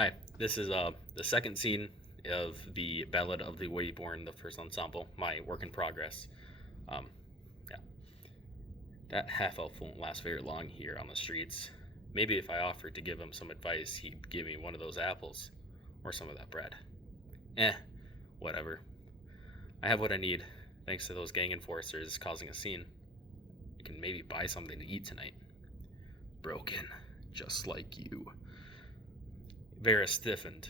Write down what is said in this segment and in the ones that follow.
Hi, this is the second scene of the Ballad of the Wayborn, the first ensemble, my work in progress. Um, yeah, that half elf won't last very long here on the streets. Maybe if I offered to give him some advice, he'd give me one of those apples or some of that bread. Eh, whatever. I have what I need, thanks to those gang enforcers causing a scene. I can maybe buy something to eat tonight. Broken, just like you. Veyra stiffened,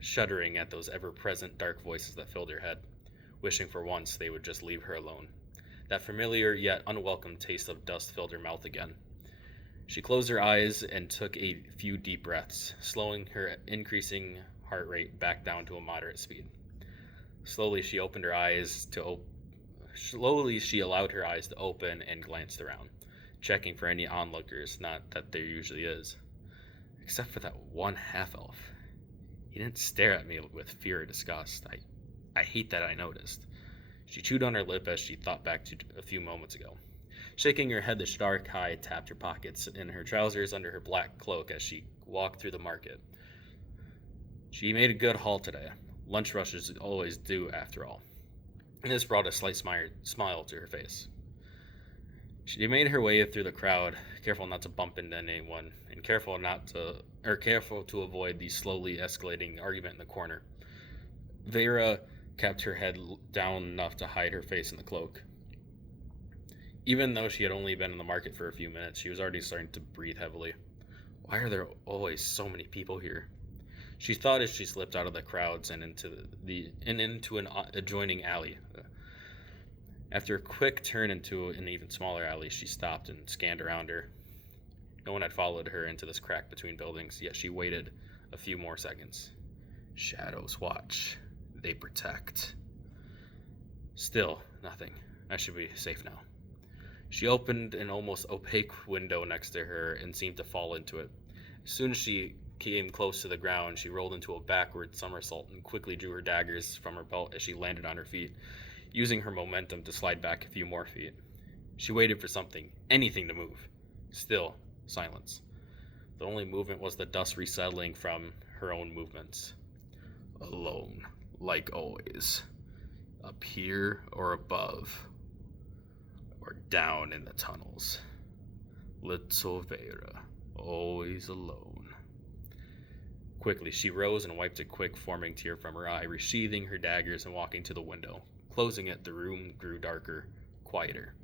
shuddering at those ever present dark voices that filled her head, wishing for once they would just leave her alone. That familiar yet unwelcome taste of dust filled her mouth again. She closed her eyes and took a few deep breaths, slowing her increasing heart rate back down to a moderate speed. Slowly she opened her eyes to op- Slowly she allowed her eyes to open and glanced around, checking for any onlookers, not that there usually is. Except for that one half elf. He didn't stare at me with fear or disgust. I hate that I noticed. She chewed on her lip as she thought back to a few moments ago. Shaking her head, the stark high tapped her pockets in her trousers under her black cloak as she walked through the market. She made a good haul today. Lunch rushes always do, after all. And this brought a slight smile to her face. She made her way through the crowd, careful not to bump into anyone, and careful to avoid the slowly escalating argument in the corner. Veyra kept her head down enough to hide her face in the cloak. Even though she had only been in the market for a few minutes, she was already starting to breathe heavily. Why are there always so many people here? She thought as she slipped out of the crowds and into an adjoining alley. After a quick turn into an even smaller alley, she stopped and scanned around her. No one had followed her into this crack between buildings, yet she waited a few more seconds. Shadows watch. They protect. Still, nothing. I should be safe now. She opened an almost opaque window next to her and seemed to fall into it. As soon as she came close to the ground, she rolled into a backward somersault and quickly drew her daggers from her belt as she landed on her feet, using her momentum to slide back a few more feet. She waited for something, anything to move. Still, silence. The only movement was the dust resettling from her own movements. Alone, like always. Up here or above, or down in the tunnels. Little Veyra, always alone. Quickly, she rose and wiped a quick forming tear from her eye, resheathing her daggers and walking to the window. Closing it, the room grew darker, quieter.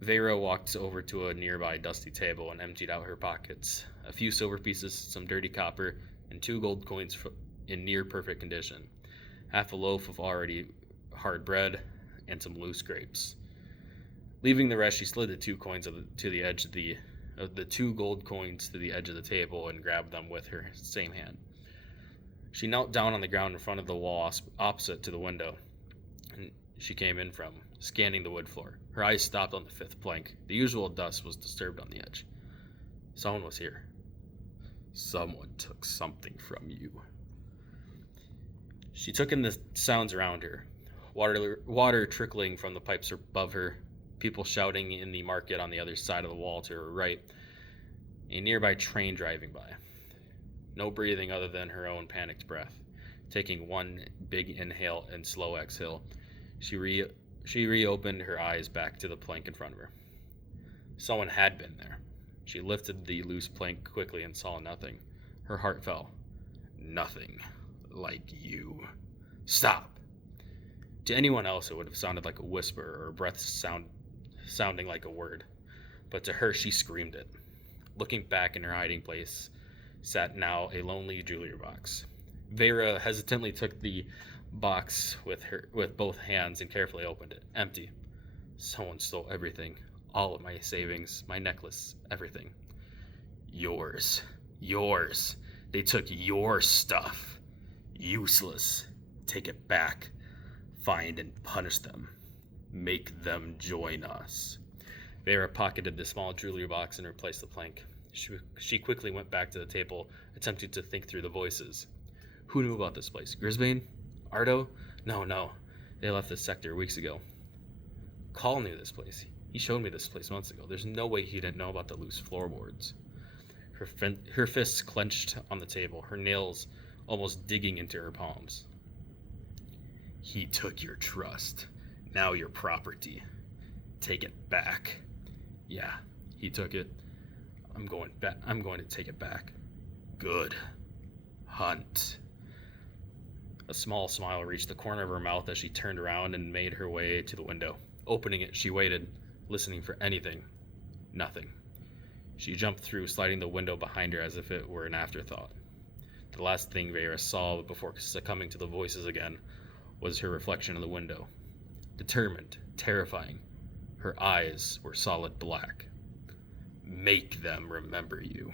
Veyra walked over to a nearby dusty table and emptied out her pockets. A few silver pieces, some dirty copper, and 2 gold coins in near perfect condition. Half a loaf of already hard bread, and some loose grapes. Leaving the rest, she slid the 2 coins to the edge of the 2 gold coins to the edge of the table and grabbed them with her same hand. She knelt down on the ground in front of the wall opposite to the window she came in from, scanning the wood floor. Her eyes stopped on the fifth plank. The usual dust was disturbed on the edge. Someone was here. Someone took something from you. She took in the sounds around her. Water trickling from the pipes above her, people shouting in the market on the other side of the wall to her right, a nearby train driving by. No breathing other than her own panicked breath. Taking one big inhale and slow exhale, she reopened her eyes back to the plank in front of her. Someone had been there. She lifted the loose plank quickly and saw nothing. Her heart fell. Nothing like you. Stop! To anyone else, it would have sounded like a whisper or a breath sounding like a word. But to her, she screamed it. Looking back in her hiding place sat now a lonely jewelry box. Veyra hesitantly took the box with both hands and carefully opened it. Empty. Someone stole everything. All of my savings, my necklace, everything. Yours. Yours. They took your stuff. Useless. Take it back. Find and punish them. Make them join us. Veyra pocketed the small jewelry box and replaced the plank. She quickly went back to the table, attempting to think through the voices. Who knew about this place? Grisbane? Ardo? No. They left this sector weeks ago. Call knew this place. He showed me this place months ago. There's no way he didn't know about the loose floorboards. her fists clenched on the table, her nails almost digging into her palms. He took your trust. Now your property. Take it back. Yeah, he took it. I'm going to take it back. Good. Hunt. A small smile reached the corner of her mouth as she turned around and made her way to the window. Opening it, she waited, listening for anything. Nothing. She jumped through, sliding the window behind her as if it were an afterthought. The last thing Veyra saw before succumbing to the voices again was her reflection in the window. Determined, terrifying. Her eyes were solid black. Make them remember you.